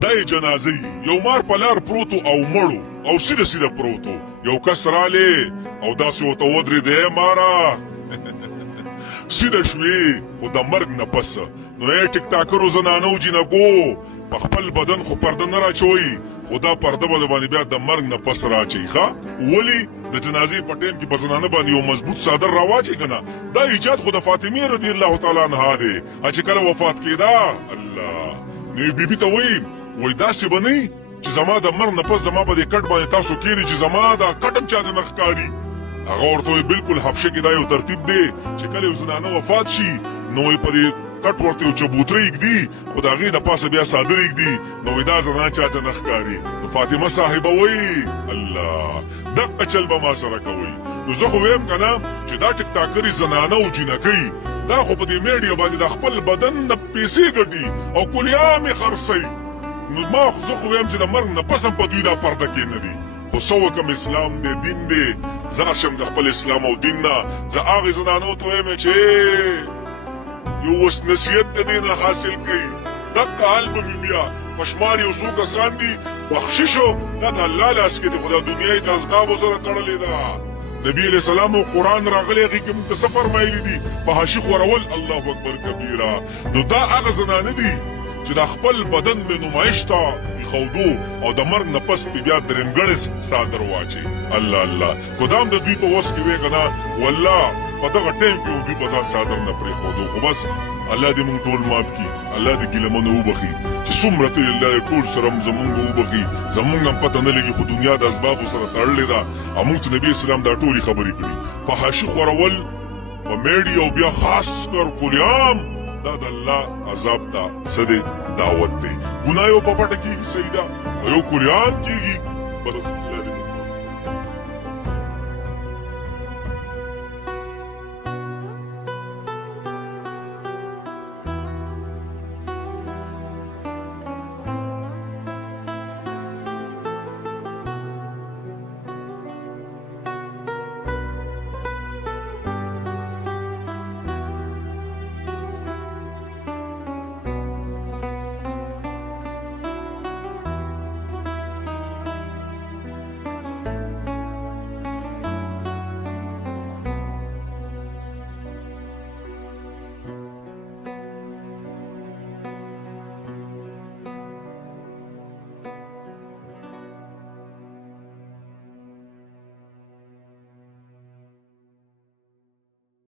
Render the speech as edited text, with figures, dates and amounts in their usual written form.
دای جنازې یو مار په لار پروتو او مړو او سیده سیده پروتو یو کس رالی او داسې ورته ودرېدی ماره سیده شوې خو د مرګ نه پس نو ای ټیک ټاکرو زنانو جینکو په خپل بدن خو پرده نه راچوئ خو دا پرده به د باندې بیا د مرګ نه پس راچوئ ښه ولې د جنازې په ټیم کې په زنانه باندې یو مضبوط څادر راواچوئ که نه دا ایجاد خو د فاطمې رضی الله تعالی عنها دی چې کله وفات کېده الله نو یې بیبي ته وایي داسې به نه چې زما د مرګ نه پس زما په دې کټ باندې تاسو کېږدئ چې زما دا کټ هم چا ته نه ښکاري هغه ورته وایي بلکل حبشه کې دا یو ترتیب دی چې کله یو زنانه وفات شي نو یې په دې کټ ورته یو چبوتره ایږدي خو د هغې د پاسه بیا څادر ایږدي نو وایي دا زنانه چا ته نه ښکاري نو فاطمه صاحبه وایي الله دغه چل به ما سره کوئ نو زه خو ویم که نه چې دا ټیک ټاکرې زنانه او جینکۍ دا خو په دې میډیا باندې د خپل بدن نه پیسې ګټي او کلیامې خرڅوي نو ما زه خو ویم چې د مرګ نه پس هم په دوی دا پرده کې نه دي خو څه وکړم اسلام دی دین دی زه راشم د خپل اسلام او دین نه زه هغې زنانو ته وایم چې یو اوس نصیحت د دې نه حاصل کوي دغه حال به مې بیا په شمار یو څو کسان دي بخششو دا د الله لاس کې دی خو د دنیا یې د اسبابو سره تړلې ده نبی علیہ السلام او قرآن راغلی هغې کې موږ ته څه فرمایلي دي په حاشي خورول الله اکبر کبیره نو دا هغه زنانه دي چې د خپل بدن مې نمایش ته ایښودو او د مرګ نه پس پې بیا درېمګړی څادر واچي الله الله خو دا هم د دوی په وس کې وی که نه والله په دغه ټایم کې دوی به ځان څادر نه پرېښودو خو بس الله دې موږ ټول معاف کړي الله دې ګیلمنه وبخي چې څومره ته یې الله ټول سره زمونږ وبخي زمونږ هم پته نه لګي خو دنیا د اسبابو سره تړلې ده او موږ ته نبي اسلام دا ټولې خبرې کړي په حاشي خورول په میډیا او بیا خاص کر کلیام دا د الله عذاب ته څه دی دعوت دی ګناه یو په پټه کېږي صحیح ده یو کلیام کېږي بس